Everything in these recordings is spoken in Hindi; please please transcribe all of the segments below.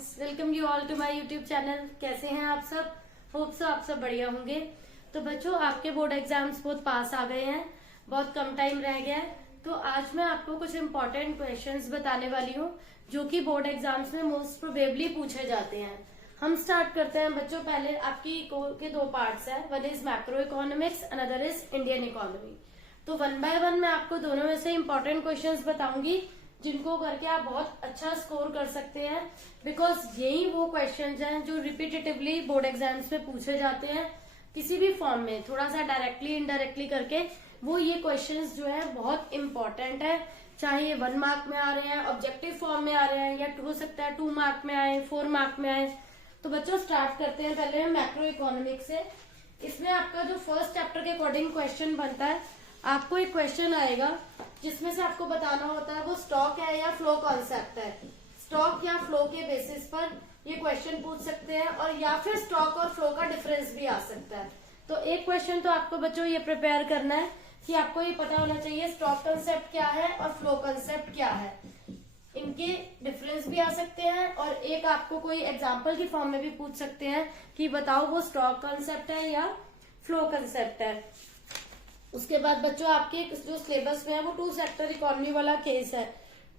Friends, welcome you all to my YouTube channel. कैसे हैं आप सब? होप सो आप सब बढ़िया होंगे। तो बच्चों, आपके बोर्ड एग्जाम्स बहुत पास आ गए हैं, बहुत कम टाइम रह गया है। तो आज मैं आपको कुछ इम्पोर्टेंट क्वेश्चंस बताने वाली हूँ जो कि बोर्ड एग्जाम्स में मोस्ट प्रोबेबली पूछे जाते हैं। हम स्टार्ट करते हैं बच्चों। पहले आपकी कोर के दो पार्ट्स हैं, one is macro economics, another is Indian economy. तो वन बाय वन मैं आपको दोनों में से इम्पोर्टेंट क्वेश्चंस बताऊंगी जिनको करके आप बहुत अच्छा स्कोर कर सकते हैं, बिकॉज यही वो क्वेश्चंस हैं जो रिपीटेटिवली बोर्ड एग्जाम्स में पूछे जाते हैं किसी भी फॉर्म में, थोड़ा सा डायरेक्टली इनडायरेक्टली करके। वो ये क्वेश्चंस जो है बहुत इंपॉर्टेंट है, चाहे ये 1 मार्क में आ रहे हैं, ऑब्जेक्टिव फॉर्म में आ रहे हैं, या हो सकता है 2 मार्क में आए, 4 मार्क में आए। तो बच्चों स्टार्ट करते हैं पहले मैक्रो इकोनॉमिक्स से। इसमें आपका जो फर्स्ट चैप्टर के अकॉर्डिंग क्वेश्चन बनता है, आपको एक क्वेश्चन आएगा जिसमें से आपको बताना होता है वो स्टॉक है या फ्लो कॉन्सेप्ट है। स्टॉक या फ्लो के बेसिस पर ये क्वेश्चन पूछ सकते हैं, और या फिर स्टॉक और फ्लो का डिफरेंस भी आ सकता है। तो एक क्वेश्चन तो आपको बच्चों ये प्रिपेयर करना है कि आपको ये पता होना चाहिए स्टॉक कंसेप्ट क्या है और फ्लो कंसेप्ट क्या है। इनके डिफरेंस भी आ सकते हैं, और एक आपको कोई एग्जाम्पल की फॉर्म में भी पूछ सकते हैं कि बताओ वो स्टॉक कंसेप्ट है या फ्लो कंसेप्ट है। उसके बाद बच्चों आपके जो सिलेबस में है वो 2 सेक्टर इकोनॉमी वाला केस है।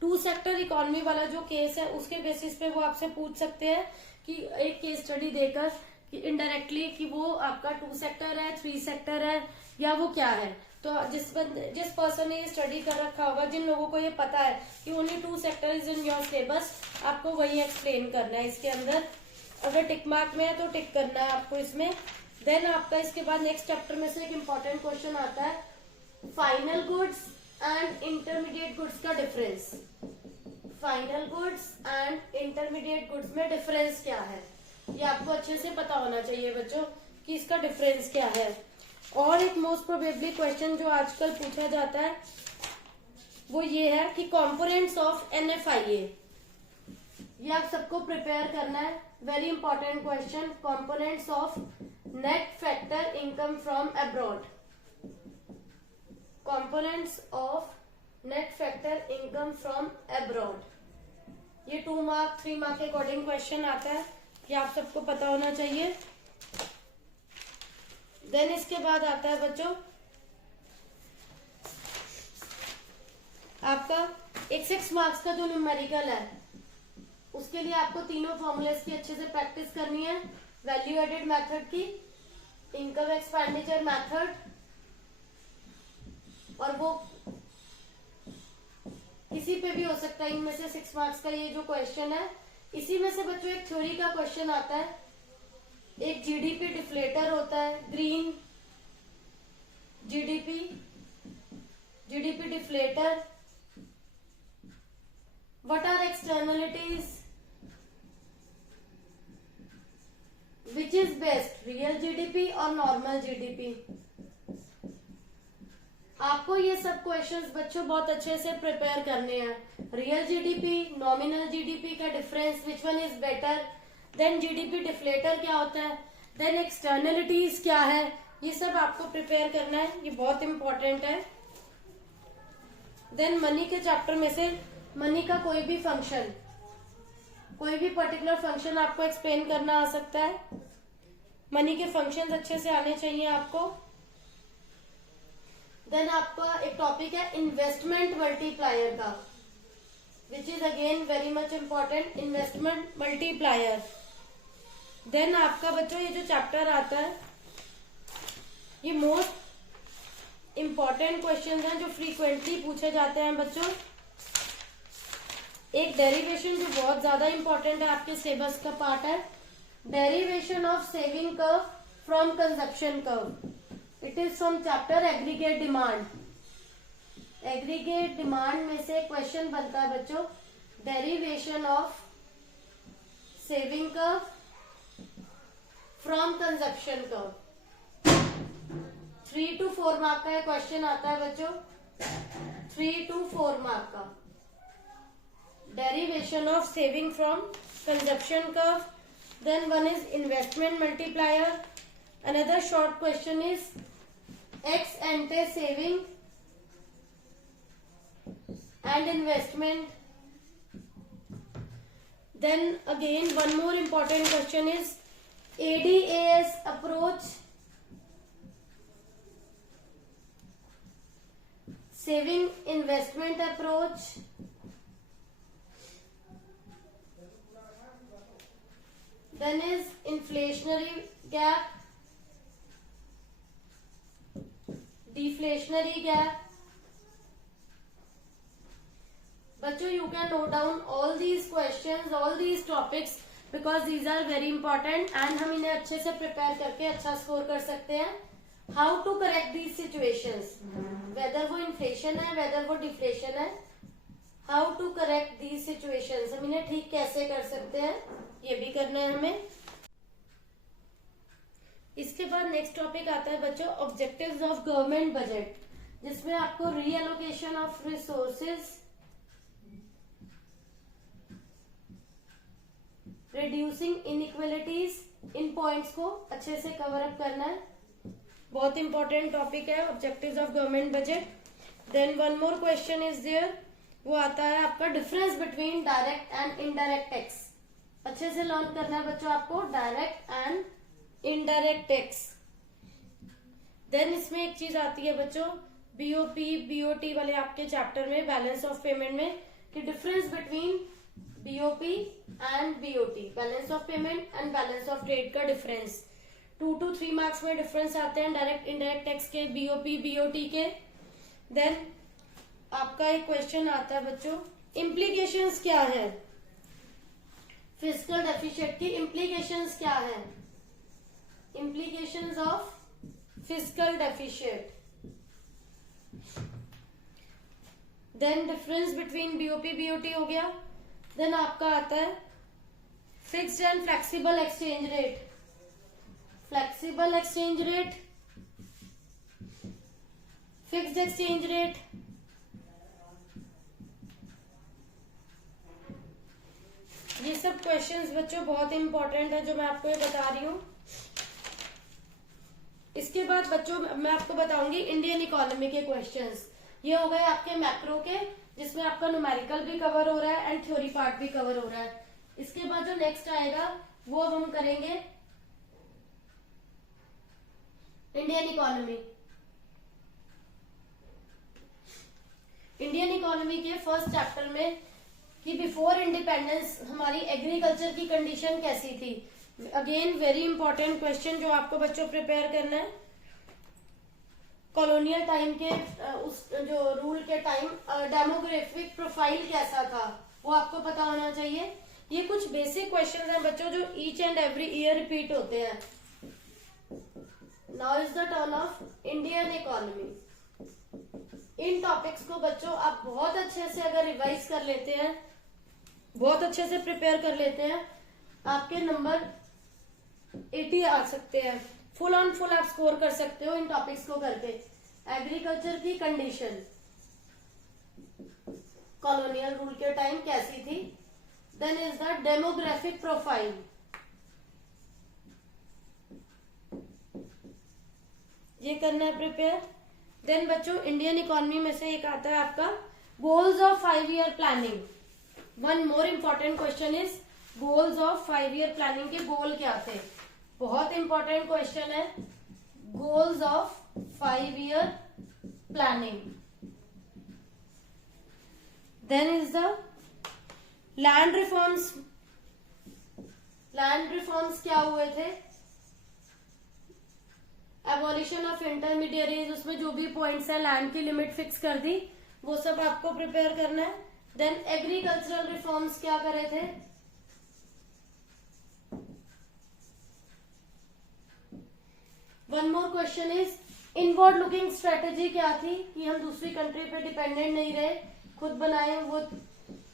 2 सेक्टर इकोनॉमी वाला जो केस है उसके बेसिस पे वो आपसे पूछ सकते हैं कि एक केस स्टडी देकर कि इनडायरेक्टली कि वो आपका 2 सेक्टर है, 3 सेक्टर है, या वो क्या है। तो जिस पर्सन ने ये स्टडी कर रखा होगा, जिन लोगों को ये पता है कि only 2 sector is in your syllabus, आपको वही एक्सप्लेन करना है इसके अंदर। अगर टिक मार्क में है तो टिक करना है आपको इसमें। देन आपका इसके बाद नेक्स्ट चैप्टर में से एक इम्पॉर्टेंट क्वेश्चन आता है final goods and intermediate goods का difference. Final goods and intermediate goods में डिफरेंस क्या है, ये आपको अच्छे से पता होना चाहिए बच्चों कि इसका डिफरेंस क्या है। और एक मोस्ट प्रोबेबली क्वेश्चन जो आजकल पूछा जाता है वो ये है कि कंपोनेंट्स ऑफ NFIA। ये आप सबको प्रिपेयर करना है, very important question. Components of net factor income from abroad. Components of net factor income from abroad. ये 2 मार्क 3 मार्क के अकॉर्डिंग क्वेश्चन आता है, ये आप सबको पता होना चाहिए। देन इसके बाद आता है बच्चों आपका एक 6 मार्क्स का जो न्यूमेरिकल है, उसके लिए आपको तीनों फॉर्मूलेस की अच्छे से प्रैक्टिस करनी है। वैल्यू एडेड मेथड की, इनकम एक्सपेंडिचर मेथड, और वो किसी पे भी हो सकता है इनमें से 6 मार्क्स का ये जो क्वेश्चन है। इसी में से बच्चों एक थ्योरी का क्वेश्चन आता है, एक जीडीपी डिफ्लेटर होता है, green GDP deflator. What are externalities, which is best, real GDP और नॉर्मल जीडीपी। आपको ये सब क्वेश्चंस बच्चों बहुत अच्छे से प्रिपेयर करने हैं। रियल जीडीपी, नॉमिनल जीडीपी का difference, which one is better, then GDP deflator क्या होता है, देन एक्सटर्नलिटीज क्या है, ये सब आपको प्रिपेयर करना है, ये बहुत इंपॉर्टेंट है। देन मनी के चैप्टर में से मनी का कोई भी फंक्शन, कोई भी पर्टिकुलर फंक्शन आपको एक्सप्लेन करना आ सकता है। मनी के फंक्शंस अच्छे से आने चाहिए आपको। देन आपका एक टॉपिक है इन्वेस्टमेंट मल्टीप्लायर का, which is again very much important, investment multiplier. Then आपका बच्चों ये जो चैप्टर आता है ये मोस्ट इम्पॉर्टेंट क्वेश्चंस हैं जो फ्रीक्वेंटली पूछे जाते हैं बच्चों। एक डेरिवेशन जो बहुत ज्यादा इंपॉर्टेंट है, आपके सिलेबस का पार्ट है, derivation of saving curve from consumption curve. It is from chapter aggregate demand. Aggregate demand में से क्वेश्चन बनता है बच्चों, derivation of saving curve from consumption curve. 3 to 4 mark का क्वेश्चन आता है बच्चों, 3 to 4 मार्क का। Derivation of saving from consumption curve. Then one is investment multiplier. Another short question is ex ante saving and investment. Then again one more important question is ADAS approach, saving investment approach, then is inflationary gap, deflationary gap. बच्चों, you can note down all these questions, all these topics because these are very important and हम इन्हें अच्छे से prepare करके अच्छा score कर सकते हैं. How to correct these situations, whether वो inflation है, whether वो deflation है, how to correct these situations, हम इन्हें ठीक कैसे कर सकते हैं, ये भी करना है हमें. इसके बाद नेक्स्ट टॉपिक आता है बच्चों ऑब्जेक्टिव्स ऑफ गवर्नमेंट बजट, जिसमें आपको reallocation of resources, reducing inequalities, इन पॉइंट्स को अच्छे से कवर अप करना है. बहुत इंपॉर्टेंट टॉपिक है objectives of government budget. Then one more question is there, वो आता है आपका difference between direct and indirect tax. अच्छे से लर्न करना है बच्चों आपको direct and indirect tax. Then इसमें एक चीज आती है बच्चों बीओपी बीओटी वाले आपके चैप्टर में बैलेंस ऑफ पेमेंट में, कि difference between BOP and BOT, balance of payment and balance of trade का डिफरेंस. 2 to 3 मार्क्स में डिफरेंस आते हैं डायरेक्ट इनडायरेक्ट टैक्स के, बीओपी बीओटी के. देन आपका एक क्वेश्चन आता है बच्चों इम्प्लीकेशंस क्या है, फिस्कल डेफिसिट की इम्प्लीकेशंस क्या है, implications of fiscal deficit. Then difference between BOP BOT हो गया. देन आपका आता है fixed and flexible exchange rate, flexible exchange rate, fixed exchange rate. ये सब क्वेश्चंस बच्चों बहुत इंपॉर्टेंट है जो मैं आपको ये बता रही हूं. इसके बाद बच्चों मैं आपको बताऊंगी इंडियन इकोनॉमी के क्वेश्चंस. ये हो गए आपके मैक्रो के, जिसमें आपका न्यूमेरिकल भी कवर हो रहा है एंड थ्योरी पार्ट भी कवर हो रहा है. इसके बाद जो नेक्स्ट आएगा वो अब हम करेंगे इंडियन इकोनॉमी. इंडियन इकोनॉमी के फर्स्ट चैप्टर में कि बिफोर इंडिपेंडेंस हमारी एग्रीकल्चर की कंडीशन कैसी थी. अगेन वेरी इंपॉर्टेंट क्वेश्चन जो आपको बच्चों प्रिपेयर करना है. कॉलोनियल टाइम के उस जो रूल के टाइम डेमोग्राफिक प्रोफाइल कैसा था वो आपको पता होना चाहिए. ये कुछ बेसिक क्वेश्चंस हैं बच्चों जो each and every year repeat होते हैं. Now is the turn off Indian economy. In topics को बच्चों आप बहुत अच्छे से अगर रिवाइज कर लेते हैं, बहुत अच्छे से प्रिपेयर कर लेते हैं, आपके नंबर 80 आ सकते हैं. फुल ऑन फुल आप स्कोर कर सकते हो इन टॉपिक्स को करके. एग्रीकल्चर की कंडीशन कॉलोनियल रूल के टाइम कैसी थी. Then is the demographic profile. ये करना है प्रिपेयर. देन बच्चों इंडियन इकोनॉमी में से एक आता है आपका goals of 5 year planning. One more important question is goals of 5 year planning के गोल क्या थे. बहुत इंपॉर्टेंट क्वेश्चन है goals of 5 year planning. Then is the land reforms. Land reforms क्या हुए थे. एबॉलिशन ऑफ इंटरमीडियरीज, उसमें जो भी पॉइंट्स है लैंड की लिमिट फिक्स कर दी, वो सब आपको प्रिपेयर करना है. देन एग्रीकल्चरल रिफॉर्म्स क्या करे थे. One more question is inward looking strategy क्या थी, कि हम दूसरी कंट्री पे डिपेंडेंट नहीं रहे, खुद बनाए वो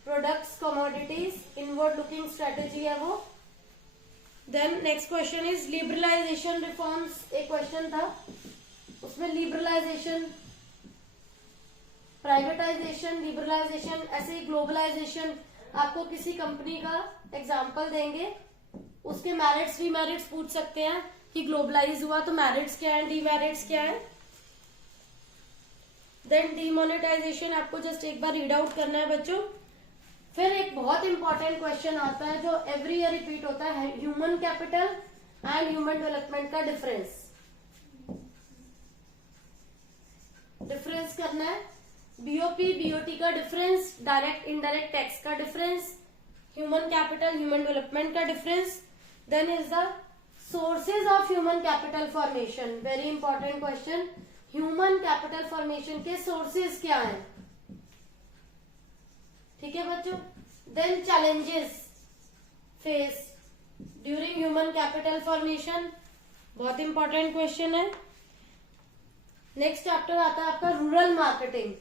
products commodities. Inward looking strategy है वो. Then next question is liberalization reforms. एक क्वेश्चन था उसमें लिबरलाइजेशन, प्राइवेटाइजेशन, लिबरलाइजेशन, ऐसे ही ग्लोबलाइजेशन. आपको किसी कंपनी का एग्जाम्पल देंगे, उसके मेरिट्स डीमेरिट्स पूछ सकते हैं कि ग्लोबलाइज हुआ तो मेरिट्स क्या है, डीमेरिट्स क्या है. देन डीमोनेटाइजेशन आपको जस्ट एक बार रीड आउट करना है बच्चों. फिर एक बहुत इंपॉर्टेंट क्वेश्चन आता है जो एवरी ईयर रिपीट होता है, human capital and human development का डिफरेंस करना है। बीओपी बीओटी का डिफरेंस, डायरेक्ट इनडायरेक्ट टैक्स का difference, human capital human development का difference, then is the sources of human capital formation. Very important question, human capital formation के सोर्सेज क्या हैं, ठीक है बच्चों। Then challenges face during human capital formation, बहुत इंपॉर्टेंट क्वेश्चन है। नेक्स्ट चैप्टर आता है आपका रूरल मार्केटिंग।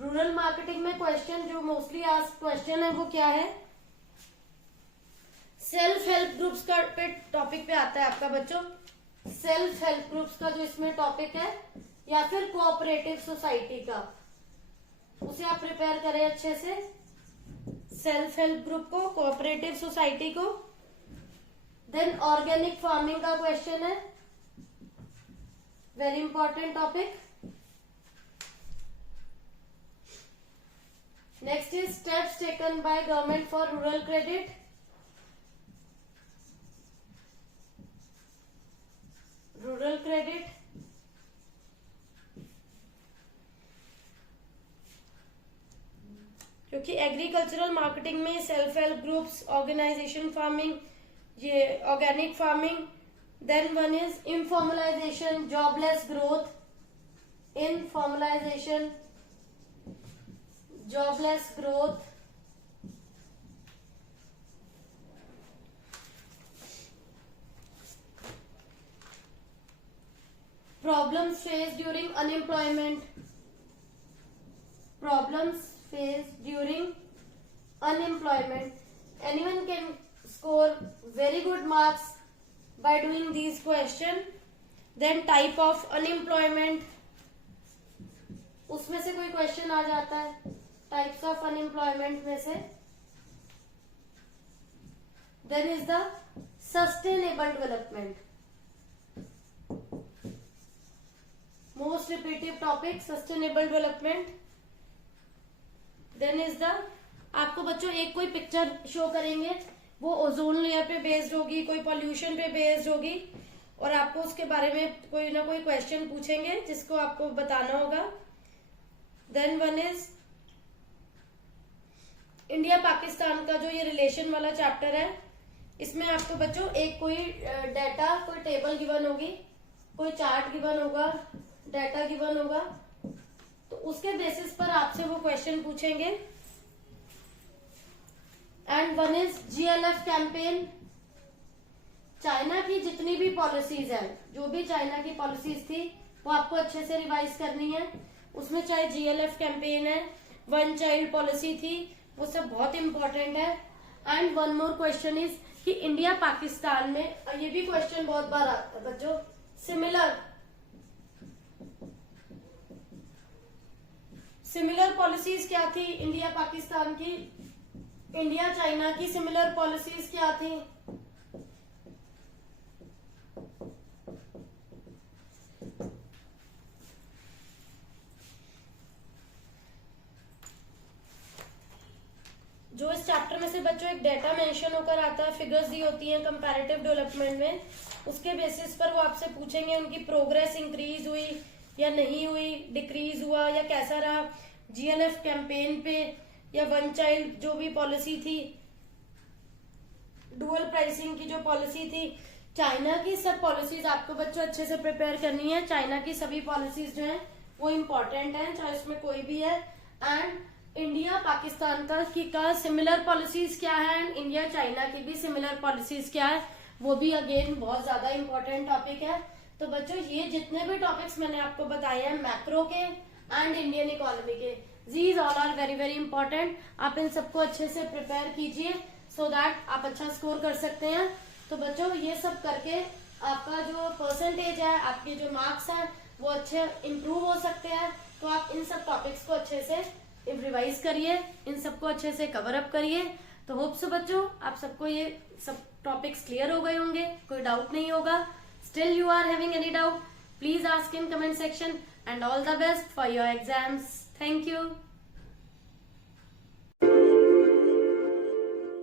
रूरल मार्केटिंग में क्वेश्चन जो मोस्टली आस्क्ड क्वेश्चन है वो क्या है, सेल्फ हेल्प ग्रुप्स का टॉपिक पे आता है आपका बच्चों। सेल्फ हेल्प ग्रुप्स का जो इसमें टॉपिक है, या फिर कोऑपरेटिव सोसाइटी का, उसे आप प्रिपेयर करें अच्छे से। सेल्फ हेल्प ग्रुप को, कोऑपरेटिव सोसाइटी को। देन ऑर्गेनिक फार्मिंग का क्वेश्चन है, very important topic. Next is steps taken by government for rural credit. Rural credit, क्योंकि एग्रीकल्चरल मार्केटिंग में self help groups, organisation farming, ये organic farming, then one is informalisation, jobless growth, informalisation, jobless growth, problems faced during unemployment, problems faced during unemployment. Anyone can score very good marks by doing these question. Then type of unemployment, उसमें से कोई क्वेश्चन आ जाता है टाइप्स ऑफ अनएम्प्लॉयमेंट में से। Then is the sustainable development, most repetitive topic sustainable development. Then is the, आपको बच्चों एक कोई पिक्चर शो करेंगे, वो ओजोन लेयर पे बेस्ड होगी, कोई पॉल्यूशन पे बेस्ड होगी, और आपको उसके बारे में कोई ना कोई क्वेश्चन पूछेंगे जिसको आपको बताना होगा। Then one is India Pakistan का जो ये रिलेशन वाला चैप्टर है, इसमें आपको बच्चों एक कोई डाटा, कोई टेबल गिवन होगी, कोई चार्ट गिवन होगा, डाटा गिवन होगा, तो उसके बेसिस पर आपसे वो क्वेश्चन पूछेंगे। And one is GLF campaign. China की जितनी भी पॉलिसीज है, जो भी चाइना की पॉलिसीज थी वो आपको अच्छे से रिवाइज करनी है। उसमें चाहे जीएलएफ कैंपेन है, वन चाइल्ड पॉलिसी थी, वो सब बहुत इंपॉर्टेंट है। And one more question is कि इंडिया पाकिस्तान में, ये भी क्वेश्चन बहुत बार आता है बच्चों, सिमिलर पॉलिसीज क्या थी इंडिया पाकिस्तान की, इंडिया चाइना की सिमिलर पॉलिसीज क्या थी। जो इस चैप्टर में से बच्चों एक डेटा मेंशन होकर आता है, फिगर्स दी होती हैं कंपैरेटिव डेवलपमेंट में, उसके बेसिस पर वो आपसे पूछेंगे उनकी प्रोग्रेस इंक्रीज हुई या नहीं हुई, डिक्रीज हुआ या कैसा रहा जीएलएफ कैंपेन पे, या वन चाइल्ड जो भी पॉलिसी थी, डुअल प्राइसिंग की जो पॉलिसी थी। चाइना की सब पॉलिसीज आपको बच्चों अच्छे से प्रिपेयर करनी है। चाइना की सभी पॉलिसीज जो हैं वो इम्पोर्टेंट हैं, चाहे उसमें कोई भी है। एंड इंडिया पाकिस्तान का सिमिलर पॉलिसीज क्या है, एंड इंडिया चाइना की भी सिमिलर पॉलिसीज क्या है, वो भी अगेन बहुत ज्यादा इंपॉर्टेंट टॉपिक है। तो बच्चों ये जितने भी टॉपिक्स मैंने आपको बताए हैं मैक्रो के एंड इंडियन इकोनॉमी के, these all are very very important. आप इन सबको अच्छे से प्रिपेयर कीजिए सो दैट आप अच्छा स्कोर कर सकते हैं। तो बच्चों ये सब करके आपका जो परसेंटेज है, आपके जो मार्क्स हैं वो अच्छे इम्प्रूव हो सकते हैं। तो आप इन सब टॉपिक्स को अच्छे से रिवाइज करिए, इन सबको अच्छे से कवर अप करिए। तो होप सो बच्चों आप सबको ये सब टॉपिक्स क्लियर हो गए होंगे, कोई डाउट नहीं होगा। Still you are having any doubt, please ask in comment section, and all the best for your exams. Thank you.